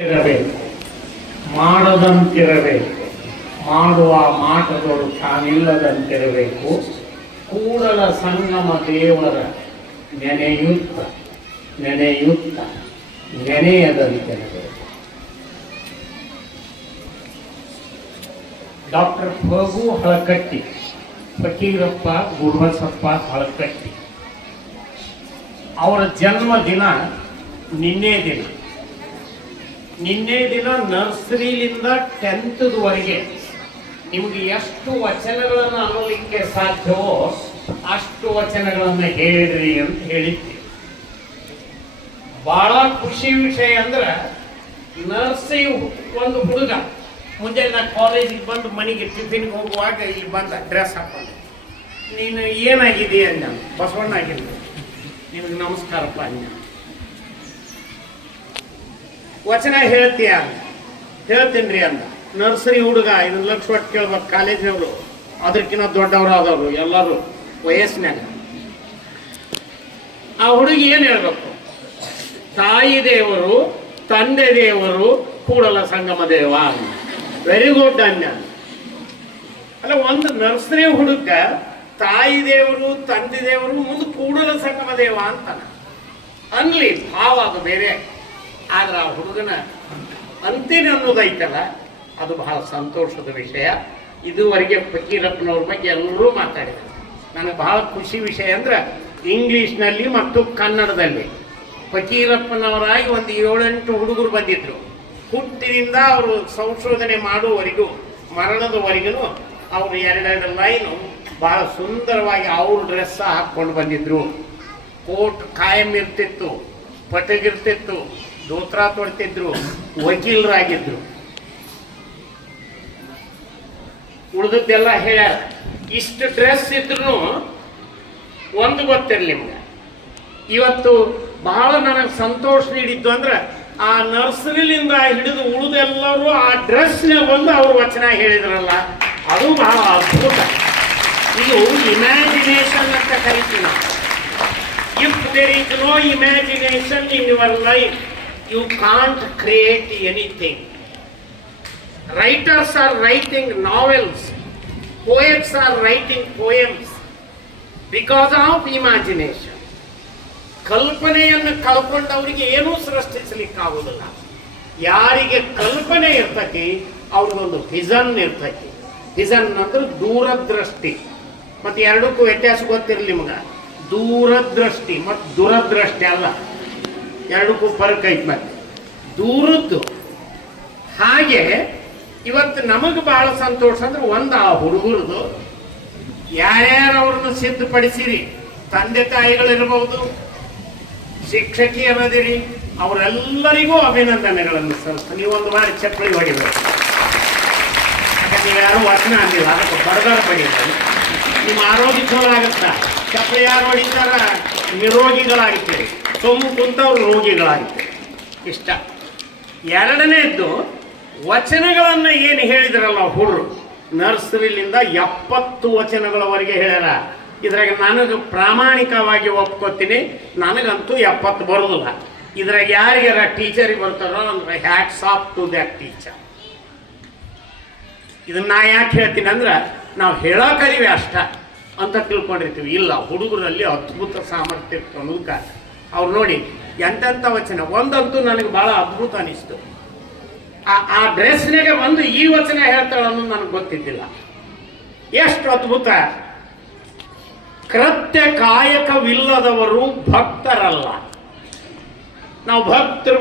ಇರಬೇಕು, ಮಾಡದಂತಿರಬೇಕು, ಮಾಡುವ ಮಾಟಗಳು ತಾನಿಲ್ಲದಂತಿರಬೇಕು. ಕೂಡಲ ಸಂಗಮ ದೇವರ ನೆನೆಯುತ್ತ ನೆನೆಯದಂತಿರಬೇಕು. ಡಾಕ್ಟರ್ ಫಗು ಹಳಕಟ್ಟಿ, ಫಕೀರಪ್ಪ ಗುರುಬಸಪ್ಪ ಹಳಕಟ್ಟಿ ಅವರ ಜನ್ಮ ದಿನ ನಿನ್ನೆ ದಿನ ನರ್ಸರಿಲಿಂದ 10th ನಿಮಗೆ ಎಷ್ಟು ವಚನಗಳನ್ನು ಅನ್ನೋಲಿಕ್ಕೆ ಸಾಧ್ಯವೋ ಅಷ್ಟು ವಚನಗಳನ್ನು ಹೇಳ್ರಿ ಅಂತ ಹೇಳಿದ್ದೆ. ಬಹಳ ಖುಷಿ ವಿಷಯ ಅಂದ್ರೆ ನರ್ಸರಿ ಒಂದು ಹುಡುಗ ಮುಂಜಾನೆ ನಾ ಕಾಲೇಜಿಗೆ ಬಂದು ಮನೆಗೆ ಟಿಫಿನ್ಗೆ ಹೋಗುವಾಗ ಇಲ್ಲಿ ಬಂದ ಡ್ರೆಸ್ ಹಾಕೊಂಡು, ನೀನು ಏನಾಗಿದೆ ಅಂದ. ಬಸವಣ್ಣ ಆಗಿದ್ದು, ನಿನಗೆ ನಮಸ್ಕಾರಪ್ಪ ಅಂದ. ವಚನ ಹೇಳ್ತೀಯ? ಹೇಳ್ತೀನಿ ರೀ ಅಂದ. ನರ್ಸರಿ ಹುಡುಗ 5 ಲಕ್ಷ ಒಟ್ಟು ಕೇಳ್ಬೇಕು. ಕಾಲೇಜಿನವರು ಅದಕ್ಕಿಂತ ದೊಡ್ಡವರು ಆದವರು ಎಲ್ಲರೂ ವಯಸ್ಸಿನಾಗ. ಆ ಹುಡುಗಿ ಏನು ಹೇಳ್ಬೇಕು? ತಾಯಿ ದೇವರು, ತಂದೆ ದೇವರು, ಕೂಡಲ ಸಂಗಮ ದೇವ. ವೆರಿ ಗುಡ್ ಅನ್ಯ. ಅಲ್ಲ, ಒಂದು ನರ್ಸರಿ ಹುಡುಗ ತಾಯಿ ದೇವರು, ತಂದೆ ದೇವರು ಮುಂದೆ ಕೂಡಲ ಸಂಗಮ ದೇವ ಅಂತಾನ. ಅನ್ಲಿ, ಭಾವ ಅದು ಬೇರೆ. ಆದ್ರೆ ಆ ಹುಡುಗನ ಅಂತಿನ ಅನ್ನೋದೈತಲ್ಲ, ಅದು ಬಹಳ ಸಂತೋಷದ ವಿಷಯ. ಇದುವರೆಗೆ ಫಕೀರಪ್ಪನವ್ರ ಬಗ್ಗೆ ಎಲ್ಲರೂ ಮಾತಾಡಿದ್ದಾರೆ. ನನಗೆ ಬಹಳ ಖುಷಿ ವಿಷಯ ಅಂದ್ರೆ ಇಂಗ್ಲಿಷ್ನಲ್ಲಿ ಮತ್ತು ಕನ್ನಡದಲ್ಲಿ ಫಕೀರಪ್ಪನವರಾಗಿ ಒಂದು 7-8 ಹುಡುಗರು ಬಂದಿದ್ರು. ಹುಟ್ಟಿನಿಂದ ಅವರು ಸಂಶೋಧನೆ ಮಾಡುವವರೆಗೂ ಮರಣದವರೆಗೂ ಅವರು 2 ಲೈನು ಬಹಳ ಸುಂದರವಾಗಿ ಅವ್ರ ಡ್ರೆಸ್ ಹಾಕ್ಕೊಂಡು ಬಂದಿದ್ರು. ಕೋಟ್ ಕಾಯಂ ಇರ್ತಿತ್ತು, ಪಟಗಿರ್ತಿತ್ತು, ದೋತ್ರ ತೊಡ್ತಿದ್ರು, ವಕೀಲರಾಗಿದ್ರು. ಉಳಿದದ್ದೆಲ್ಲ ಹೇಳ್ಯಾರ. ಇಷ್ಟು ಡ್ರೆಸ್ ಇದ್ರು ಒಂದು ಗೊತ್ತಿರಲಿ ನಿಮ್ಗೆ. ಇವತ್ತು ಬಹಳ ನನಗೆ ಸಂತೋಷ ನೀಡಿದ್ದು ಅಂದ್ರೆ ಆ ನರ್ಸರಿಲಿಂದ ಹಿಡಿದು ಉಳಿದೆಲ್ಲರೂ ಆ ಡ್ರೆಸ್ನ ಬಂದು ಅವ್ರ ವಚನ ಹೇಳಿದ್ರಲ್ಲ, ಅದು ಬಹಳ ಅದ್ಭುತ. ಇದು ಇಮ್ಯಾಜಿನೇಷನ್ ಅಂತ ಕರಿತೀವಿ ನಾವು. If there is no imagination in your life, you can't create anything. Writers are writing novels, poets are writing poems because of imagination. ಕಲ್ಪನೆಯನ್ನು ಕಳ್ಕೊಂಡವರಿಗೆ ಏನೂ ಸೃಷ್ಟಿಸಲಿಕ್ಕಾಗುವುದಿಲ್ಲ. ಯಾರಿಗೆ ಕಲ್ಪನೆ ಇರ್ತೈತಿ ಅವ್ರಿಗೊಂದು ವಿಷನ್ ಇರ್ತೈತಿ. ವಿಷನ್ ಅಂದ್ರೆ ದೂರದೃಷ್ಟಿ. ಮತ್ತೆ ಎರಡಕ್ಕೂ ವ್ಯತ್ಯಾಸ ಗೊತ್ತಿರಲಿ ನಿಮ್ಗೆ. ದೂರದೃಷ್ಟಿ ಮತ್ತು ದುರದೃಷ್ಟಿ ಅಲ್ಲ, ಎರಡಕ್ಕೂ ಫರ್ಕ್ ಐತಿ. ಮತ್ತೆ ದೂರದ್ದು. ಹಾಗೆ ಇವತ್ತು ನಮಗೆ ಬಹಳ ಸಂತೋಷ ಅಂದ್ರೆ ಒಂದು ಆ ಹುಡುಗರದು ಯಾರ್ಯಾರು ಅವ್ರನ್ನ ಸಿದ್ಧಪಡಿಸಿರಿ, ತಂದೆ ತಾಯಿಗಳಿರ್ಬಹುದು, ಶಿಕ್ಷಕಿಯರದಿರಿ, ಅವರೆಲ್ಲರಿಗೂ ಅಭಿನಂದನೆಗಳನ್ನು ಸಲ್ಲಿಸ್ತಾರೆ. ನೀವೊಂದು ಬಾರಿ ಚಪ್ಪಲಿ ಹೊಡಿಬೇಕು. ಯಾಕಂದ್ರೆ ನೀವ್ಯಾರು ವಚನ ಅಂದಿಲ್ಲ, ಅದಕ್ಕೆ ಬಡದಾರ ಪಡೀತಾರೆ. ನಿಮ್ಮ ಆರೋಗ್ಯ ಚಲೋ ಆಗುತ್ತಾ? ಚಪ್ಪಲಿ ಯಾರು ಹೊಡಿತಾರ ನಿರೋಗಿಗಳಾಗ್ತೀರಿ, ಸೊಮ್ಮು ಕುಂತವ್ರು ರೋಗಿಗಳಾಗ್ತೀರಿ. ಇಷ್ಟ. ಎರಡನೇದ್ದು ವಚನಗಳನ್ನು ಏನು ಹೇಳಿದ್ರಲ್ಲ ಹುಡುಗರು, ನರ್ಸರಿಲಿಂದ 70 ವಚನಗಳವರೆಗೆ ಹೇಳ್ಯಾರ. ಇದ್ರಾಗ ನನಗೆ ಪ್ರಾಮಾಣಿಕವಾಗಿ ಒಪ್ಕೋತೀನಿ, ನನಗಂತೂ 70 ಬರೋದಿಲ್ಲ. ಇದ್ರಾಗ ಯಾರಿಗಾರ ಟೀಚರಿಗೆ ಬರ್ತಾರೋ ಅಂದ್ರೆ hats off to that teacher. ಇದನ್ನ ನಾ ಯಾಕೆ ಹೇಳ್ತೀನಿ ಅಂದ್ರೆ ನಾವು ಹೇಳೋಕದೀವಿ ಅಷ್ಟ ಅಂತ ತಿಳ್ಕೊಂಡಿರ್ತೀವಿ. ಇಲ್ಲ, ಹುಡುಗರಲ್ಲಿ ಅದ್ಭುತ ಸಾಮರ್ಥ್ಯ ಇತ್ತು ಅನ್ನೋದಕ್ಕೆ ಅವ್ರು ನೋಡಿ ಎಂತೆಂಥ ವಚನ. ಒಂದಂತೂ ನನಗೆ ಬಹಳ ಅದ್ಭುತ ಅನಿಸ್ತು. ಆ ಡ್ರೆಸ್ನಾಗೆ ಬಂದು ಈ ವಚನ ಹೇಳ್ತಾಳೆ ಅನ್ನೋದು ನನಗೆ ಗೊತ್ತಿದ್ದಿಲ್ಲ. ಎಷ್ಟು ಅದ್ಭುತ! ಕೃತ್ಯ ಕಾಯಕವಿಲ್ಲದವರು ಭಕ್ತರಲ್ಲ. ನಾವು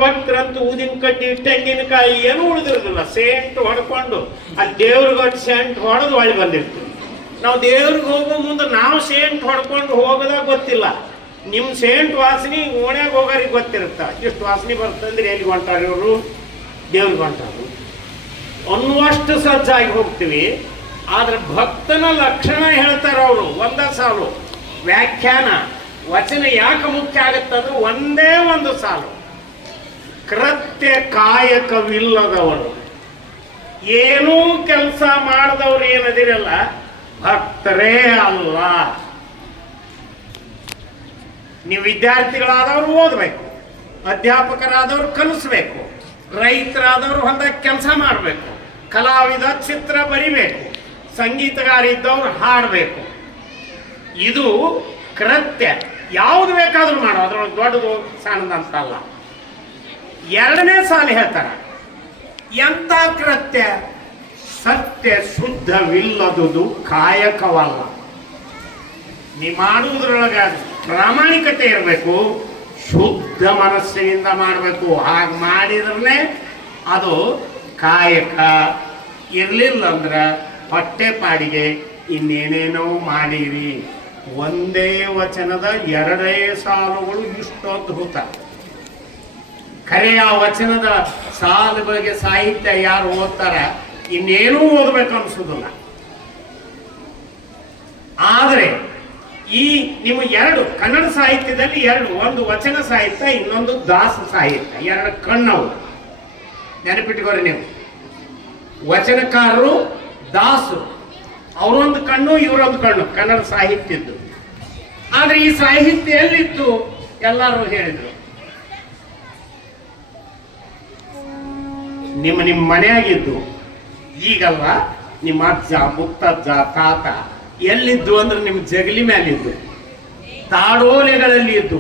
ಭಕ್ತರಂತೂ ಊದಿನ ಕಡ್ಡಿ, ತೆಂಗಿನಕಾಯಿ ಏನೂ ಉಳಿದಿರೋದಿಲ್ಲ. ಸೇಂಟ್ ಹೊಡ್ಕೊಂಡು ಅಲ್ಲಿ ದೇವ್ರಿಗೊಟ್ಟು ಸೇಂಟ್ ಹೊಡೆದು ಒಳ್ಳೆ ಬಂದಿರ್ತೀವಿ. ನಾವು ದೇವ್ರಿಗೆ ಹೋಗೋ ಮುಂದೆ ನಾವು ಸೇಂಟ್ ಹೊಡ್ಕೊಂಡು ಹೋಗೋದಾಗ ಗೊತ್ತಿಲ್ಲ. ನಿಮ್ಮ ಸೇಂಟ್ ವಾಸನೆ ಓಣ್ಯಾಗ ಹೋಗೋರಿಗೆ ಗೊತ್ತಿರುತ್ತ. ಇಷ್ಟು ವಾಸನೆ ಬರ್ತಂದ್ರೆ ಎಲ್ಲಿಗೆ ಹೊಂಟಾರ ಇವರು? ದೇವ್ರಿಗೆ ಹೊಂಟಾರು ಅನ್ನುವಷ್ಟು ಸಜ್ಜಾಗಿ ಹೋಗ್ತೀವಿ. ಆದ್ರೆ ಭಕ್ತನ ಲಕ್ಷಣ ಹೇಳ್ತಾರೆ ಅವರು ಒಂದೇ ಸಾಲು. ವ್ಯಾಖ್ಯಾನ ವಚನ ಯಾಕೆ ಮುಖ್ಯ ಆಗುತ್ತಂದ್ರೆ ಒಂದೇ ಒಂದು ಸಾಲು. ಕೃತ್ಯ ಕಾಯಕವಿಲ್ಲದವರು, ಏನೂ ಕೆಲಸ ಮಾಡಿದವ್ರು ಏನದಿರಲ್ಲ, ಭಕ್ತರೇ ಅಲ್ಲ. ನೀವು ವಿದ್ಯಾರ್ಥಿಗಳಾದವರು ಓದಬೇಕು, ಅಧ್ಯಾಪಕರಾದವರು ಕಲಿಸ್ಬೇಕು, ರೈತರಾದವರು ಹೊಲದಾಗ ಕೆಲಸ ಮಾಡಬೇಕು, ಕಲಾವಿದ ಚಿತ್ರ ಬರಿಬೇಕು, ಸಂಗೀತಗಾರ ಇದ್ದವ್ರು ಹಾಡಬೇಕು. ಇದು ಕೃತ್ಯ. ಯಾವುದು ಬೇಕಾದ್ರೂ ಮಾಡೋ, ಅದ್ರೊಳಗೆ ದೊಡ್ಡದು ಸಣ್ಣದಂತಲ್ಲ. ಎರಡನೇ ಸಾಲು ಹೇಳ್ತಾರ, ಎಂತ ಕೃತ್ಯ? ಸತ್ಯ ಶುದ್ಧವಿಲ್ಲದುದು ಕಾಯಕವಲ್ಲ. ನೀ ಮಾಡುವುದ್ರೊಳಗ ಪ್ರಾಮಾಣಿಕತೆ ಇರಬೇಕು, ಶುದ್ಧ ಮನಸ್ಸಿನಿಂದ ಮಾಡಬೇಕು. ಹಾಗೆ ಮಾಡಿದ್ರೆ ಅದು ಕಾಯಕ. ಇರಲಿಲ್ಲ ಅಂದ್ರೆ ಹೊಟ್ಟೆ ಪಾಡಿಗೆ ಇನ್ನೇನೇನೋ ಮಾಡಿರಿ. ಒಂದೇ ವಚನದ ಎರಡೇ ಸಾಲುಗಳು ಇಷ್ಟು ಅದ್ಭುತ. ಖರೆ ಆ ವಚನದ ಸಾಲು ಬಗ್ಗೆ ಸಾಹಿತ್ಯ ಯಾರು ಓದ್ತಾರ ಇನ್ನೇನೂ ಓದಬೇಕು ಅನ್ಸೋದಿಲ್ಲ. ಆದರೆ ಈ ನಿಮ್ಮ ಎರಡು ಕನ್ನಡ ಸಾಹಿತ್ಯದಲ್ಲಿ ಎರಡು, ಒಂದು ವಚನ ಸಾಹಿತ್ಯ, ಇನ್ನೊಂದು ದಾಸ ಸಾಹಿತ್ಯ, ಎರಡು ಕಣ್ಣವು. ನೆನಪಿಟ್ಕೋರಿ ನೀವು. ವಚನಕಾರರು, ದಾಸರು, ಅವರೊಂದು ಕಣ್ಣು, ಇವರೊಂದು ಕಣ್ಣು ಕನ್ನಡ ಸಾಹಿತ್ಯದ್ದು. ಆದ್ರೆ ಈ ಸಾಹಿತ್ಯ ಎಲ್ಲಿತ್ತು? ಎಲ್ಲರೂ ಹೇಳಿದ್ರು. ನಿಮ್ಮ ಮನೆಯಾಗಿದ್ದು. ಈಗಲ್ಲ, ನಿಮ್ಮ ಅಜ್ಜ, ಮುತ್ತಜ್ಜ, ತಾತ ಎಲ್ಲಿದ್ದು ಅಂದ್ರೆ ನಿಮ್ಮ ಜಗಲಿ ಮೇಲಿದ್ದು, ತಾಡೋಲೆಗಳಲ್ಲಿ ಇದ್ದು.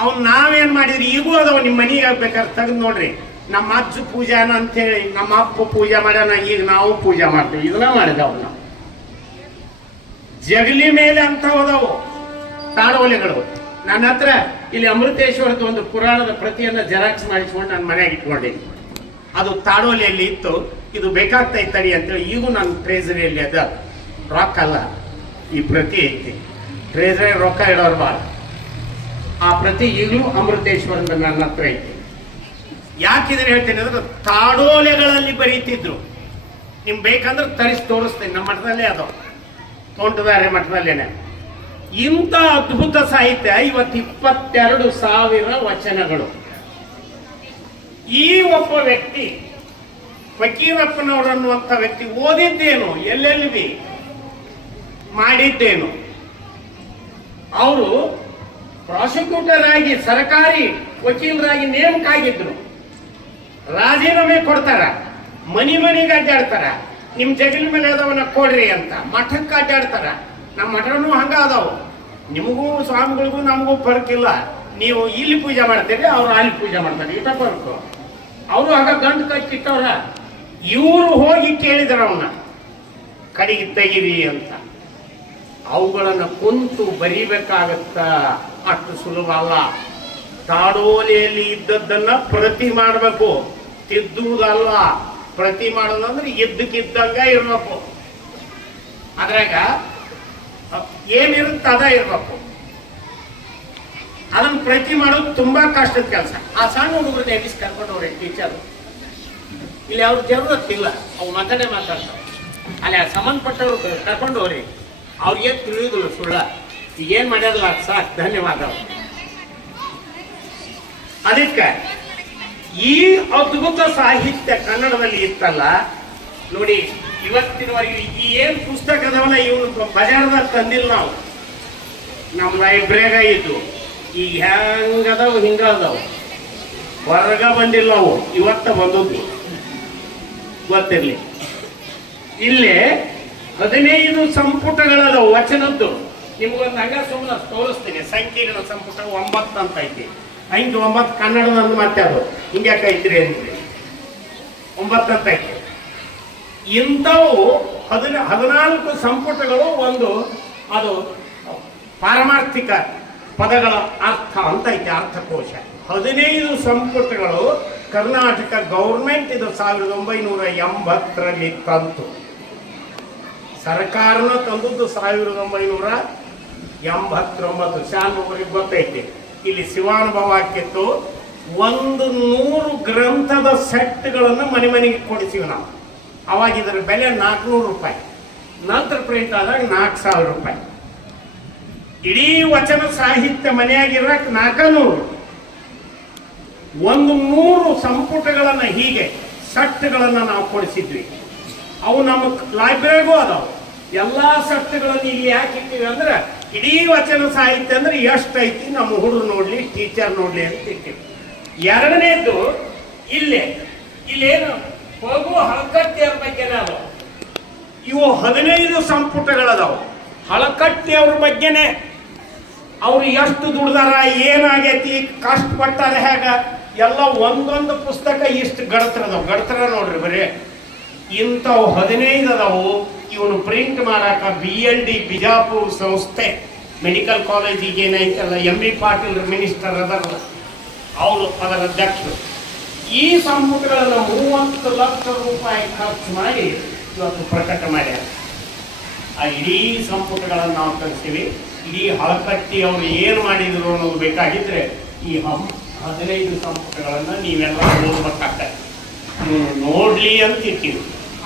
ಅವ್ನು ನಾವೇನ್ ಮಾಡಿದ್ರಿ? ಈಗೂ ಅದಾವ ನಿಮ್ಮ ಮನೆಗೆ ಆಗ್ಬೇಕಾದ್ರೆ ತೆಗೆದು ನೋಡ್ರಿ. ನಮ್ಮ ಅಜ್ಜ ಪೂಜಾನ ಅಂತೇಳಿ ನಮ್ಮ ಅಪ್ಪ ಪೂಜೆ ಮಾಡ್ಯಾನ, ಈಗ ನಾವು ಪೂಜೆ ಮಾಡ್ತೀವಿ. ಇದನ್ನ ಮಾಡಿದವು ನಾವು. ಜಗಲಿ ಮೇಲೆ ಅಂತ ಹೋದವು ತಾಡೋಲೆಗಳು. ನನ್ನ ಹತ್ರ ಇಲ್ಲಿ ಅಮೃತೇಶ್ವರದ ಒಂದು ಪುರಾಣದ ಪ್ರತಿಯನ್ನ ಜೆರಾಕ್ಸ್ ಮಾಡಿಸ್ಕೊಂಡು ನನ್ನ ಮನೆಯಾಗ ಇಟ್ಕೊಂಡಿದ್ದೀನಿ. ಅದು ತಾಡೋಲೆಯಲ್ಲಿ ಇತ್ತು. ಇದು ಬೇಕಾಗ್ತಾ ಇತ್ತಡಿ ಅಂತೇಳಿ ಈಗೂ ನನ್ನ ಟ್ರೇಸರಿಯಲ್ಲಿ ಅದ. ರೊಕ್ಕ ಅಲ್ಲ, ಈ ಪ್ರತಿ ಐತಿ. ಟ್ರೇಸರಿ ರೊಕ್ಕ ಇಡೋರು ಬಾಳ. ಆ ಪ್ರತಿ ಈಗಲೂ ಅಮೃತೇಶ್ವರದ ನನ್ನ ಹತ್ರ ಐತಿ. ಯಾಕಿದ್ರೆ ಹೇಳ್ತೇನೆ ಅಂದ್ರೆ ತಾಡೋಲೆಗಳಲ್ಲಿ ಬರೀತಿದ್ರು. ನಿಮ್ಗೆ ಬೇಕಂದ್ರೆ ತರಿಸಿ ತೋರಿಸ್ತೇನೆ. ನಮ್ಮ ಮಠದಲ್ಲೇ ಅದು, ತೋಂಟದಾರೆ ಮಠದಲ್ಲೇನೆ. ಇಂಥ ಅದ್ಭುತ ಸಾಹಿತ್ಯ. ಇವತ್ತು 22,000 ವಚನಗಳು. ಈ ಒಬ್ಬ ವ್ಯಕ್ತಿ ಫಕೀರಪ್ಪನವರು ಅನ್ನುವಂಥ ವ್ಯಕ್ತಿ ಓದಿದ್ದೇನು, ಎಲ್ಲೆಲ್ಲಿ ಮಾಡಿದ್ದೇನು. ಅವರು ಪ್ರಾಸಿಕ್ಯೂಟರ್ ಆಗಿ, ಸರ್ಕಾರಿ ವಕೀಲರಾಗಿ ನೇಮಕ ಆಗಿದ್ರು. ರಾಜೀನಾಮೆ ಕೊಡ್ತಾರ, ಮನಿಗೆ ಅಡ್ಡಾಡ್ತಾರ. ನಿಮ್ ಜಗಲಿ ಮೇಲೆ ಅದವನ್ನ ಕೊಡ್ರಿ ಅಂತ ಮಠಕ್ಕೆ ಅಡ್ಡಾಡ್ತಾರ. ನಮ್ಮ ಮಠನೂ ಹಂಗ ಅದಾವು. ನಿಮಗೂ ಸ್ವಾಮಿಗಳಿಗೂ ನಮಗೂ ಫರ್ಕ್ ಇಲ್ಲ. ನೀವು ಇಲ್ಲಿ ಪೂಜೆ ಮಾಡ್ತೀರಿ, ಅವ್ರು ಅಲ್ಲಿ ಪೂಜೆ ಮಾಡ್ತಾರೆ. ಇಟ ಫರ್ಕು. ಅವರು ಆಗ ಗಂಟು ಕಚ್ಚಿಟ್ಟವ್ರ. ಇವರು ಹೋಗಿ ಕೇಳಿದಾರ ಅವನ್ನ, ಕಡೆಗೆ ತೆಗಿರಿ ಅಂತ. ಅವುಗಳನ್ನ ಕುಂತು ಬರಿಬೇಕಾಗತ್ತ, ಅಷ್ಟು ಸುಲಭ ಅಲ್ಲ. ತಾಡೋಲೆಯಲ್ಲಿ ಇದ್ದದ್ದನ್ನ ಪ್ರತಿ ಮಾಡಬೇಕು, ತಿದ್ದುವುದಲ್ಲ. ಪ್ರತಿ ಮಾಡೋದಂದ್ರೆ ಇದ್ದಕ್ಕಿದ್ದಂಗ ಇರ್ಬೇಕು. ಅದ್ರಾಗ ಏನಿರುತ್ತೆ ಅದ ಇರ್ಬೇಕು. ಅದನ್ನ ಪ್ರತಿ ಮಾಡೋದು ತುಂಬಾ ಕಷ್ಟದ ಕೆಲಸ. ಆ ಸಣ್ಣ ಹುಡುಗರನ್ನ ಎಬ್ಬಿಸಿ ಕರ್ಕೊಂಡವ್ರೆ ಟೀಚರ್. ಇಲ್ಲಿ ಅವ್ರ ಜरूरत ಅವು ಮಾತಾಡ್ತಾವ. ಅಲ್ಲಿ ಸಂಬಂಧಪಟ್ಟವ್ರು ಕರ್ಕೊಂಡವ್ರಿ. ಅವ್ರಿಗೆ ತಿಳಿಯುದಿಲ್ಲ ಸುಳ್ಳ. ಈಗೇನ್ ಮಾಡ್ಯಾರಲ್ಲ ಸಾಕು, ಧನ್ಯವಾದ. ಅದಕ್ಕೆ ಈ ಅದ್ಭುತ ಸಾಹಿತ್ಯ ಕನ್ನಡದಲ್ಲಿ ಇತ್ತಲ್ಲ ನೋಡಿ. ಇವತ್ತಿನವರೆಗೆ ಈ ಏನ್ ಪುಸ್ತಕ ಅದವಲ್ಲ, ಇವನು ಬಜಾರ್ದಾಗ ತಂದಿಲ್ಲ ನಾವು. ನಮ್ಮ ಲೈಬ್ರರಿಯಾಗ ಇದ್ದು. ಈಗ ಹೆಂಗದಾವ ಹಿಂಗದಾವ, ಹೊರಗ ಬಂದಿಲ್ಲ ಅವು. ಇವತ್ತ ಬಂದದ್ದು ಗೊತ್ತಿರ್ಲಿ. ಇಲ್ಲೇ 15 ಸಂಪುಟಗಳದವು ವಚನದ್ದು. ನಿಮ್ಗೊಂದು ಹಂಗ ಸುಮ್ಮನೆ ತೋರಿಸ್ತೀನಿ. ಸಂಕೀರ್ಣ ಸಂಪುಟ 9 ಅಂತ ಐತಿ. 5, 9 ಕನ್ನಡದಂದು ಮತ್ತೆ ಅದು ಹಿಂಗ್ಯಾಕ ಐತ್ರಿ ಅಂದ್ರೆ 9 ಅಂತ ಐತಿ. ಇಂಥವು 14 ಸಂಪುಟಗಳು. ಒಂದು ಅದು ಪಾರಮಾರ್ಥಿಕ ಪದಗಳ ಅರ್ಥ ಅಂತ ಐತಿ, ಅರ್ಥಕೋಶ. 15 ಸಂಪುಟಗಳು ಕರ್ನಾಟಕ ಗೌರ್ಮೆಂಟ್ ಇದು 1980ರಲ್ಲಿ ತಂತು. ಸರ್ಕಾರನ ತಂದದ್ದು 1989. ಶಾಂತವರಿಗೆ ಗೊತ್ತೈತಿ. ಇಲ್ಲಿ ಶಿವಾನುಭವಕ್ಕಿತ್ತು. 100 ಗ್ರಂಥದ ಸೆಟ್ಗಳನ್ನು ಮನೆಗೆ ಕೊಡಿಸಿವಿ ನಾವು. ಅವಾಗ ಇದರ ಬೆಲೆ 400 ರೂಪಾಯಿ. ನಂತರ ಪ್ರಿಂಟ್ ಆದಾಗ 4,000 ರೂಪಾಯಿ. ಇಡೀ ವಚನ ಸಾಹಿತ್ಯ ಮನೆಯಾಗಿರಕ್ಕೆ 400. 100 ಸಂಪುಟಗಳನ್ನ ಹೀಗೆ ಸೆಟ್ಗಳನ್ನ ನಾವು ಕೊಡಿಸಿದ್ವಿ. ಅವು ನಮ್ಮ ಲೈಬ್ರರಿಗೂ ಅದಾವ. ಎಲ್ಲಾ ಸೆಟ್ಗಳನ್ನು ಇಲ್ಲಿ ಯಾಕೆ ಇಟ್ಟಿವಿ ಅಂದ್ರೆ ಇಡೀ ವಚನ ಸಾಹಿತ್ಯ ಅಂದ್ರೆ ಎಷ್ಟೈತಿ ನಮ್ಮ ಹುಡುಗರು ನೋಡ್ಲಿ, ಟೀಚರ್ ನೋಡ್ಲಿ ಅಂತ ಇಟ್ಟಿವಿ. ಎರಡನೇದ್ದು ಇಲ್ಲೇನು ಹೋಗು ಹಳಕಟ್ಟಿಯವ್ರ ಬಗ್ಗೆನೇ ಅದಾವ. ಇವು 15 ಸಂಪುಟಗಳದಾವ. ಹಳಕಟ್ಟಿಯವ್ರ ಬಗ್ಗೆನೆ ಅವ್ರು ಎಷ್ಟು ದುಡ್ದಾರ, ಏನಾಗೈತಿ, ಕಷ್ಟಪಟ್ಟಾರ, ಹೇಗ ಎಲ್ಲ ಒಂದೊಂದು ಪುಸ್ತಕ ಇಷ್ಟು ಗಡತ್ರ ನೋಡ್ರಿ. ಬರೀ ಇಂಥವು 15 ಅದಾವು. ಇವನು ಪ್ರಿಂಟ್ ಮಾಡಾಕ BLD ಬಿಜಾಪುರ ಸಂಸ್ಥೆ ಮೆಡಿಕಲ್ ಕಾಲೇಜಿಗೆ ಏನೈತಲ್ಲ, MB ಪಾಟೀಲ್ ಮಿನಿಸ್ಟರ್ ಅದಲ್ಲ, ಅವರು ಅದರ ಅಧ್ಯಕ್ಷರು. ಈ ಸಂಪುಟಗಳನ್ನು 30 ಲಕ್ಷ ರೂಪಾಯಿ ಖರ್ಚು ಮಾಡಿ ಇವತ್ತು ಪ್ರಕಟ ಮಾಡ್ಯಾರ. ಆ ಇಡೀ ಸಂಪುಟಗಳನ್ನು ನಾವು ಕಲಿಸ್ತೀವಿ. ಇಡೀ ಹಳಕಟ್ಟಿ ಅವರು ಏನು ಮಾಡಿದ್ರು ಅನ್ನೋದು ಬೇಕಾಗಿದ್ರೆ ಈ 15 ಸಂಪುಟಗಳನ್ನು ನೀವೆಲ್ಲ ಓದಬೇಕಾಗ್ತದೆ. ನೋಡ್ಲಿ ಅಂತ ಇರ್ತೀವಿ.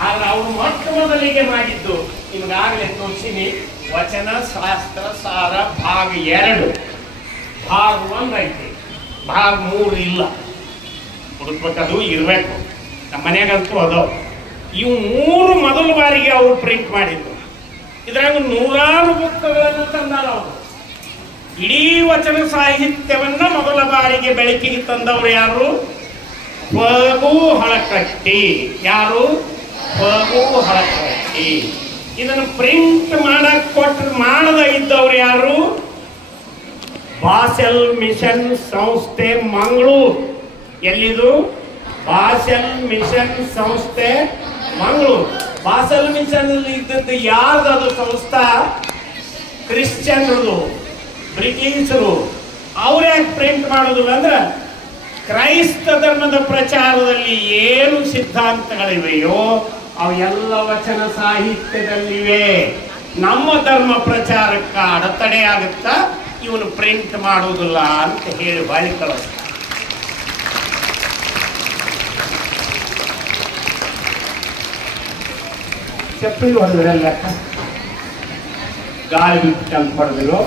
ಆದ್ರೆ ಅವರು ಮೊಟ್ಟ ಮೊದಲಿಗೆ ಮಾಡಿದ್ದು ನಿಮ್ಗಾಗಲೇ ತೋರಿಸಿನಿ. ವಚನ ಶಾಸ್ತ್ರ ಸಾರ ಭಾಗ 2, ಭಾಗ 1 ಐತಿ, ಭಾಗ 3 ಇಲ್ಲ. ಹುಡುಕ್ಬೇಕದು ಇರಬೇಕು. ನಮ್ಮ ಮನೆಯಾಗಂತೂ ಅದಾವ. ಇವು 3 ಮೊದಲ ಬಾರಿಗೆ ಅವರು ಪ್ರಿಂಟ್ ಮಾಡಿದ್ದು. ಇದ್ರಾಗ 100 ಬುಕ್ಗಳನ್ನು ತಂದಾರ ಅವರು. ಇಡೀ ವಚನ ಸಾಹಿತ್ಯವನ್ನ ಮೊದಲ ಬಾರಿಗೆ ಬೆಳಕಿಗೆ ತಂದವರು ಯಾರು? ಫಗು ಹಳಕಟ್ಟಿ. ಯಾರು? ಫಗು ಹಳಕಟ್ಟಿ. ಇದನ್ನು ಪ್ರಿಂಟ್ ಮಾಡಕ್ ಮಾಡದ ಇದ್ದವ್ರು ಯಾರು? ಬಾಸೆಲ್ ಮಿಷನ್ ಸಂಸ್ಥೆ ಮಂಗಳೂರು. ಎಲ್ಲಿದು? ಬಾಸೆಲ್ ಮಿಷನ್ ಸಂಸ್ಥೆ ಮಂಗಳೂರು. ಬಾಸೆಲ್ ಮಿಷನ್ ಇದ್ದದ್ದು ಯಾರ್ದದು ಸಂಸ್ಥಾ? ಕ್ರಿಶ್ಚಿಯನ್ರದು, ಬ್ರಿಟಿಷರು. ಅವ್ರೇ ಪ್ರಿಂಟ್ ಮಾಡೋದಿಲ್ಲ ಅಂದ್ರೆ ಕ್ರೈಸ್ತ ಧರ್ಮದ ಪ್ರಚಾರದಲ್ಲಿ ಏನು ಸಿದ್ಧಾಂತಗಳಿವೆಯೋ ಅವೆಲ್ಲ ವಚನ ಸಾಹಿತ್ಯದಲ್ಲಿವೆ. ನಮ್ಮ ಧರ್ಮ ಪ್ರಚಾರಕ್ಕೆ ಅಡೆತಡೆ ಆಗುತ್ತಾ ಇವನು ಪ್ರಿಂಟ್ ಮಾಡುವುದಿಲ್ಲ ಅಂತ ಹೇಳಿ ಬಾಳಿ ಕಳಿಸ್ತಾರೆ. ಚಪ್ಪಲಿ ಹೊಡೆದ್ರಲ್ಲ, ಗಾಳಿ ಬಿಟ್ಟು ಅಂತ ಹೊಡೆದ್ರು,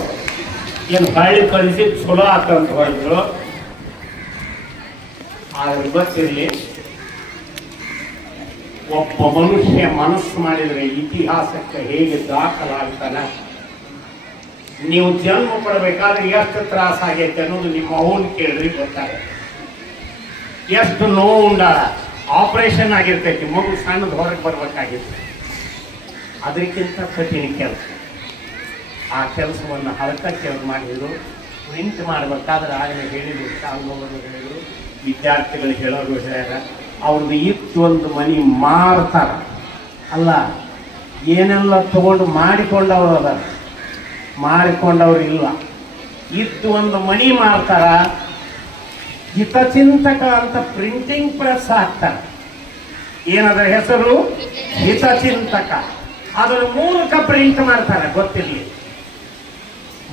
ಏನು ಬಾಳಿ ಕಳಿಸಿ ಚಲೋ ಆತಂತ ಹೊಡೆದ್ರು. ಆದ್ರೆ ಗೊತ್ತಿರಲಿ, ಒಬ್ಬ ಮನುಷ್ಯ ಮನಸ್ಸು ಮಾಡಿದರೆ ಇತಿಹಾಸಕ್ಕೆ ಹೇಗೆ ದಾಖಲಾಗ್ತಾನೆ. ನೀವು ಜನ್ಮ ಪಡಬೇಕಾದ್ರೆ ಎಷ್ಟು ತ್ರಾಸ ಆಗೈತೆ ಅನ್ನೋದು ನಿಮ್ಮ ಅವನು ಕೇಳ್ರಿ ಗೊತ್ತಾಗುತ್ತೆ. ಎಷ್ಟು ನೋವು ಉಂಡಾಳ, ಆಪರೇಷನ್ ಆಗಿರ್ತೈತಿ, ಮಗು ಸಣ್ಣದು ಹೊರಗೆ ಬರ್ಬೇಕಾಗಿತ್ತು. ಅದಕ್ಕಿಂತ ಕಠಿಣ ಕೆಲಸ. ಆ ಕೆಲಸವನ್ನು ಹಳಕಟ್ಟಿ ಅವ್ರು ಮಾಡಿದ್ರು. ಪ್ರಿಂಟ್ ಮಾಡಬೇಕಾದ್ರೆ ಆಗಲೇ ಹೇಳಿದ್ರು, ಶಾಲೆಗಳು ಹೇಳಿದ್ರು, ವಿದ್ಯಾರ್ಥಿಗಳು ಹೇಳೋರು ಹೇಳ್ಯಾರ. ಅವ್ರದ್ದು ಇತ್ತು ಒಂದು ಮನಿ ಮಾರ್ತಾರ ಅಲ್ಲ, ಏನೆಲ್ಲ ತಗೊಂಡು ಮಾಡಿಕೊಂಡವ್ರು ಅದ, ಮಾಡಿಕೊಂಡವ್ರು ಇಲ್ಲ. ಇತ್ತು ಒಂದು ಮನಿ ಮಾರ್ತಾರ. ಹಿತಚಿಂತಕ ಅಂತ ಪ್ರಿಂಟಿಂಗ್ ಪ್ರೆಸ್ ಹಾಕ್ತಾರೆ. ಏನದರ ಹೆಸರು? ಹಿತಚಿಂತಕ. ಅದರ ಮೂಲಕ ಪ್ರಿಂಟ್ ಮಾಡ್ತಾರೆ. ಗೊತ್ತಿರಲಿ,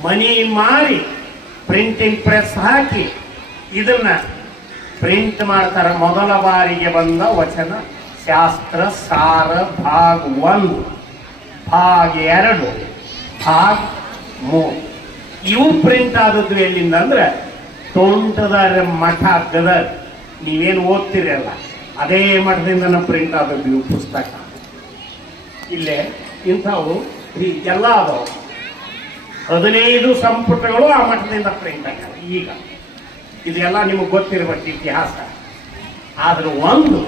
ಮನಿ ಮಾರಿ ಪ್ರಿಂಟಿಂಗ್ ಪ್ರೆಸ್ ಹಾಕಿ ಇದನ್ನ ಪ್ರಿಂಟ್ ಮಾಡ್ತಾರೆ. ಮೊದಲ ಬಾರಿಗೆ ಬಂದ ವಚನ ಶಾಸ್ತ್ರ ಸಾರ ಭಾಗ 1, ಭಾಗ 2, ಭಾಗ 3 ಇವು ಪ್ರಿಂಟ್ ಆದದ್ದು ಎಲ್ಲಿಂದ ಅಂದ್ರೆ ತೋಂಟದಾರ ಮಠ ಗದರ್. ನೀವೇನು ಓದ್ತಿರಲ್ಲ ಅದೇ ಮಠದಿಂದ ಪ್ರಿಂಟ್ ಆದದ್ದು ಇವು ಪುಸ್ತಕ. ಇಲ್ಲೇ ಇಂಥವು ಎಲ್ಲ ಅದಾವು. 15 ಸಂಪುಟಗಳು ಆ ಮಠದಿಂದ ಪ್ರಿಂಟ್ ಆಗ್ತವೆ. ಈಗ ಇದೆಲ್ಲ ನಿಮಗೆ ಗೊತ್ತಿರಬೇಕು ಇತಿಹಾಸ. ಆದ್ರೆ ಒಂದು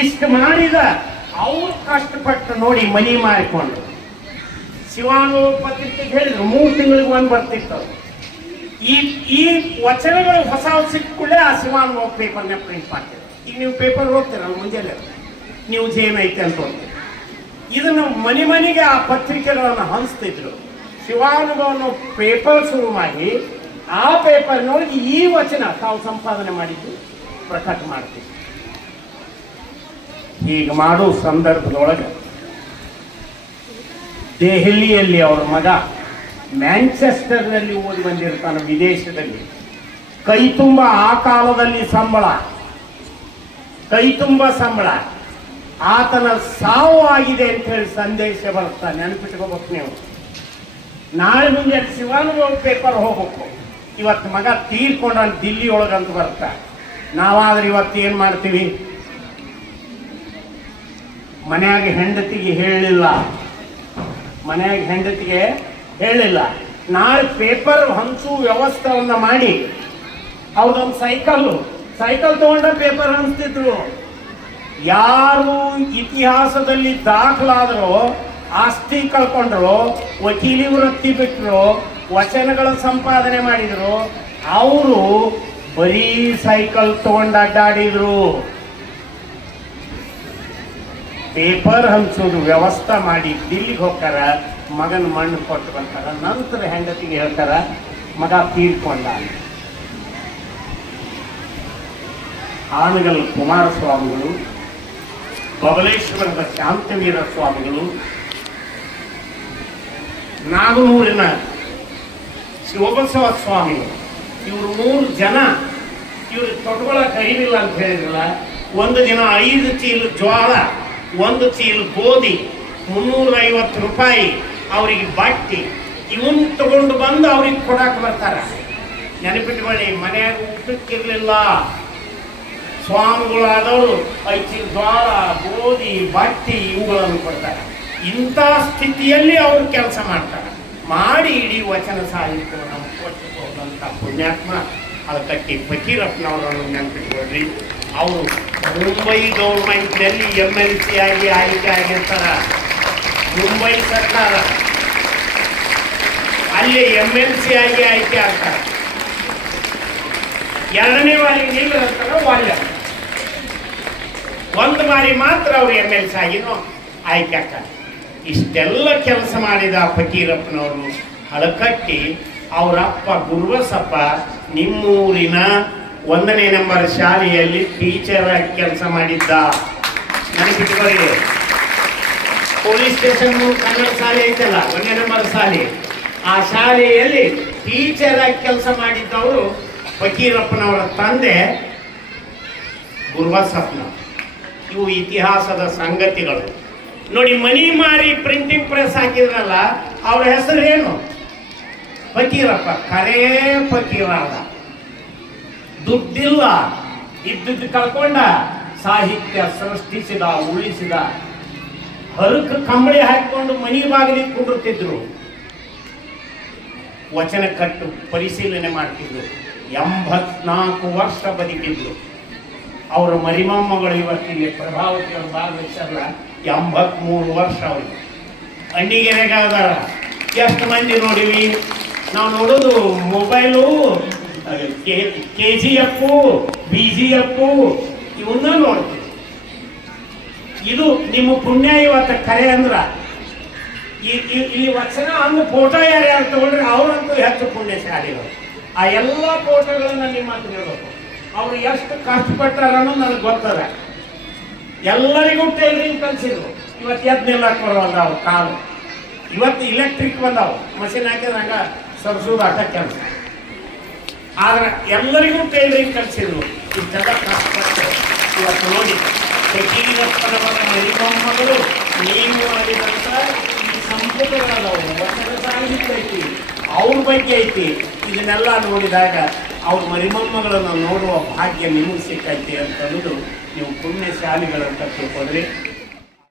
ಇಷ್ಟು ಮಾಡಿದ ಅವ್ರು ಕಷ್ಟಪಟ್ಟು ನೋಡಿ ಮನಿ ಮಾಡಿಕೊಂಡು ಶಿವಾನು ಪತ್ರಿಕೆಗೆ ಹೇಳಿದ್ರು 3 ತಿಂಗಳಿಗೆ ಒಂದು ಬರ್ತಿತ್ತು. ಈ ವಚನಗಳು ಹೊಸ ಸಿಕ್ಕುಳ್ಳೇ ಆ ಶಿವಾನು ಪೇಪರ್ನ ಪ್ರಿಂಟ್ ಮಾಡ್ತೀವಿ. ಈಗ ನೀವು ಪೇಪರ್ ಹೋಗ್ತೀರಲ್ಲ ಮುಂಜಾನೆ, ನ್ಯೂಸ್ ಏನೈತೆ ಅಂತ ಹೋಗ್ತೀವಿ. ಇದನ್ನು ಮನೆಗೆ ಆ ಪತ್ರಿಕೆಗಳನ್ನು ಹಂಚ್ತಿದ್ರು. ಶಿವಾನುಭವನು ಪೇಪರ್ ಶುರು ಮಾಡಿ ಆ ಪೇಪರ್ನೊಳಗೆ ಈ ವಚನ ತಾವು ಸಂಪಾದನೆ ಮಾಡಿದ್ದು ಪ್ರಕಟ ಮಾಡ್ತೀವಿ. ಹೀಗೆ ಮಾಡೋ ಸಂದರ್ಭದೊಳಗೆ ದೆಹಲಿಯಲ್ಲಿ ಅವ್ರ ಮಗ ಮ್ಯಾಂಚೆಸ್ಟರ್ನಲ್ಲಿ ಓದಿ ಬಂದಿರ್ತಾನೆ, ವಿದೇಶದಲ್ಲಿ. ಕೈ ತುಂಬ ಆ ಕಾಲದಲ್ಲಿ ಸಂಬಳ, ಕೈ ತುಂಬ ಸಂಬಳ. ಆತನ ಸಾವು ಆಗಿದೆ ಅಂತ ಹೇಳಿ ಸಂದೇಶ ಬರುತ್ತಾ, ನೆನಪಿಟ್ಕೋಬೇಕು ನೀವು. ನಾಳೆ ಮುಂದೆ ಶಿವಾನುಭವ ಪೇಪರ್ ಹೋಗ್ಬೇಕು. ಇವತ್ತು ಮಗ ತೀರ್ಕೊಂಡ ದಿಲ್ಲಿ ಒಳಗಂತ ಬರುತ್ತ. ನಾವಾದ್ರೆ ಇವತ್ತು ಏನು ಮಾಡ್ತೀವಿ? ಮನೆಯಾಗ ಹೆಂಡತಿಗೆ ಹೇಳಿಲ್ಲ, ಮನೆಯಾಗ ಹೆಂಡತಿಗೆ ಹೇಳಿಲ್ಲ. ನಾಳೆ ಪೇಪರ್ ಹಂಚು ವ್ಯವಸ್ಥೆಯನ್ನ ಮಾಡಿ ಅವ್ರದೊಂದು ಸೈಕಲ್ ತಗೊಂಡ ಪೇಪರ್ ಹಂಚ್ತಿದ್ರು. ಯಾರು ಇತಿಹಾಸದಲ್ಲಿ ದಾಖಲಾದರೂ ಆಸ್ತಿ ಕಳ್ಕೊಂಡ್ರು, ವಕೀಲಿ ವೃತ್ತಿ ಬಿಟ್ಟರು, ವಚನಗಳ ಸಂಪಾದನೆ ಮಾಡಿದ್ರು, ಅವರು ಬರೀ ಸೈಕಲ್ ತಗೊಂಡು ಅಡ್ಡಾಡಿದ್ರು. ಪೇಪರ್ ಹಂಚೋದು ವ್ಯವಸ್ಥೆ ಮಾಡಿ ದಿಲ್ಲಿಗೆ ಹೋಗ್ತಾರ, ಮಗನ ಮಣ್ಣು ಕೊಟ್ಟು ಬರ್ತಾರ. ನಂತರ ಹೆಂಡತಿಗೆ ಹೇಳ್ತಾರ ಮಗ ತೀರ್ಕೊಂಡ. ಆನಗಲ್ ಕುಮಾರಸ್ವಾಮಿಗಳು, ಬಬಲೇಶ್ವರದ ಶಾಂತವೀರ ಸ್ವಾಮಿಗಳು, ನಾಗನೂರಿನ ಶಿವಬಸವ ಸ್ವಾಮಿಗಳು, ಇವರು 3 ಜನ ಇವ್ರಿಗೆ ತೊಟ್ಕೊಳಕ್ ಕೈಲಿಲ್ಲ ಅಂತ ಹೇಳಿದ್ರಲ್ಲ. ಒಂದು ದಿನ 5 ಚೀಲ ಜ್ವಾಳ, 1 ಚೀಲ ಗೋಧಿ, 350 ರೂಪಾಯಿ ಅವ್ರಿಗೆ ಬಟ್ಟಿ ಇವನ್ ತಗೊಂಡು ಬಂದು ಅವ್ರಿಗೆ ಕೊಡಾಕ್ ಬರ್ತಾರ. ನೆನಪಿಟ್ಕೊಳ್ಳಿ, ಮನೆಯಾಗ ಊಟಕ್ಕಿರ್ಲಿಲ್ಲ. ಸ್ವಾಮಿಗಳಾದವರು 5 ಚೀಲ ಜ್ವಾಳ, ಗೋಧಿ, ಬಟ್ಟಿ ಇವುಗಳನ್ನು ಕೊಡ್ತಾರೆ. ಇಂಥ ಸ್ಥಿತಿಯಲ್ಲಿ ಅವರು ಕೆಲಸ ಮಾಡ್ತಾರೆ. ಮಾಡಿ ಇಡೀ ವಚನ ಸಾಹಿತ್ಯವನ್ನು ಕೊಟ್ಟು ಹೋದಂಥ ಪುಣ್ಯಾತ್ಮ ಅಳಕಟ್ಟಿ ಫಕೀರಪ್ಪನವರನ್ನು ನೆನಪಿಟ್ಕೊಳ್ರಿ. ಅವರು ಮುಂಬೈ ಗೌರ್ಮೆಂಟ್ನಲ್ಲಿ MLC ಆಗಿ ಆಯ್ಕೆ ಆಗಿರ್ತಾರ. ಮುಂಬೈ ಸರ್ಕಾರ ಅಲ್ಲಿ MLC ಆಗಿ ಆಯ್ಕೆ ಆಗ್ತಾರೆ. 2ನೇ ಬಾರಿ ನಿಲ್ಲಂತಾರ ಒಳ್ಳೆ, 1 ಬಾರಿ ಮಾತ್ರ ಅವರು MLC ಆಗಿನೂ ಆಯ್ಕೆ ಆಗ್ತಾರೆ. ಇಷ್ಟೆಲ್ಲ ಕೆಲಸ ಮಾಡಿದ ಫಕೀರಪ್ಪನವರು ಹಳಕಟ್ಟಿ ಅವರಪ್ಪ ಗುರುಬಸಪ್ಪ ನಿಮ್ಮೂರಿನ 1ನೇ ನಂಬರ್ ಶಾಲೆಯಲ್ಲಿ ಟೀಚರ್ ಆಗಿ ಕೆಲಸ ಮಾಡಿದ್ದ. ನೆನಪಿಟ್ಕೊಳ್ಳಿ, ಪೊಲೀಸ್ ಸ್ಟೇಷನ್ ಕನ್ನಡ ಶಾಲೆ ಐತಲ್ಲ 1ನೇ ನಂಬರ್ ಶಾಲೆ, ಆ ಶಾಲೆಯಲ್ಲಿ ಟೀಚರ್ ಆಗಿ ಕೆಲಸ ಮಾಡಿದ್ದವರು ಫಕೀರಪ್ಪನವರ ತಂದೆ ಗುರುಬಸಪ್ಪನ. ಇವು ಇತಿಹಾಸದ ಸಂಗತಿಗಳು ನೋಡಿ. ಮನಿ ಮಾರಿ ಪ್ರಿಂಟಿಂಗ್ ಪ್ರೆಸ್ ಹಾಕಿದ್ರಲ್ಲ, ಅವ್ರ ಹೆಸರು ಏನು? ಫಕೀರಪ್ಪ. ಕರೇ ಫಕೀರಾದ. ದುಡ್ಡಿಲ್ಲ, ಇದ್ದುದ್ದು ಕಳ್ಕೊಂಡ, ಸಾಹಿತ್ಯ ಸೃಷ್ಟಿಸಿದ, ಉಳಿಸಿದ. ಹರಕ ಕಂಬಳಿ ಹಾಕಿಕೊಂಡು ಮನಿ ಬಾಗಿಲಿಗೆ ಕುಂಡಿರ್ತಿದ್ರು, ವಚನ ಕಟ್ಟು ಪರಿಶೀಲನೆ ಮಾಡ್ತಿದ್ರು. 84 ವರ್ಷ ಬದುಕಿದ್ರು. ಅವರ ಮರಿಮೊಮ್ಮಗಳು ಇವತ್ತಿಗೆ ಪ್ರಭಾವತಿ ಅವ್ರ ಭಾಗವಹಿಸಲ್ಲ, 83 ವರ್ಷ ಅವ್ರಿಗೆ. ಅಣ್ಣಿಗೆರೆಗಾದಾರ. ಎಷ್ಟು ಮಂದಿ ನೋಡಿವಿ ನಾವು? ನೋಡೋದು ಮೊಬೈಲು, KGF, BGF ಇವನ್ನ ನೋಡ್ತೀವಿ. ಇದು ನಿಮ್ಮ ಪುಣ್ಯ. ಇವತ್ತು ಕರೆ ಅಂದ್ರ ಈ ವಚನ ಅಂದು ಫೋಟೋ ಯಾರ್ಯಾರು ತಗೊಂಡ್ರೆ ಅವರಂತೂ ಹೆಚ್ಚು ಪುಣ್ಯಶಾಲಿಗಳು. ಆ ಎಲ್ಲ ಫೋಟೋಗಳನ್ನ ನಿಮ್ಮ ಹತ್ರ ಹೇಳ್ಬೇಕು. ಅವ್ರು ಎಷ್ಟು ಕಷ್ಟಪಟ್ಟಾರ ಅನ್ನೋದು ನನಗೆ ಗೊತ್ತದ. ಎಲ್ಲರಿಗೂ ಟೈಲರಿಂಗ್ ಕಲಿಸಿದ್ರು. ಇವತ್ತು ಎದ್ದು ನಿಲ್ಲಕ್ಕೆ ಬರೋಲ್ಲ ಅವ್ರು ಕಾಲು. ಇವತ್ತು ಇಲೆಕ್ಟ್ರಿಕ್ ಬಂದಾವು, ಮಷಿನ್ ಹಾಕಿದ್ರೆ ಹಂಗ ಸರ್ಸೋದು ಆಟ ಕೆಲಸ. ಆದ್ರೆ ಎಲ್ಲರಿಗೂ ಟೈಲರಿಂಗ್ ಕಲಿಸಿದ್ರು. ಇಷ್ಟೆಲ್ಲ ಕಷ್ಟಪಟ್ಟು ಇವತ್ತು ನೋಡಿ ಫಕೀರಪ್ಪನವರ ಮರಿಮೊಮ್ಮಗಳು ನೀವು ಮಾಡಿದಂಥ ಈ ಸಂಪುಟಗಳಲ್ಲವು ವಚನ ಸಾಹಿತ್ಯ ಐತಿ, ಅವ್ರ ಬಗ್ಗೆ ಐತಿ. ಇದನ್ನೆಲ್ಲ ನೋಡಿದಾಗ ಅವ್ರ ಮರಿಮೊಮ್ಮಗಳನ್ನು ನೋಡುವ ಭಾಗ್ಯ ನಿಮಗೆ ಸಿಕ್ಕೈತಿ ಅಂತಂದು ನೀವು ಪುಣ್ಯಶಾಲಿಗಳಂತ ತಿಳ್ಕೊಂಡ್ರಿ.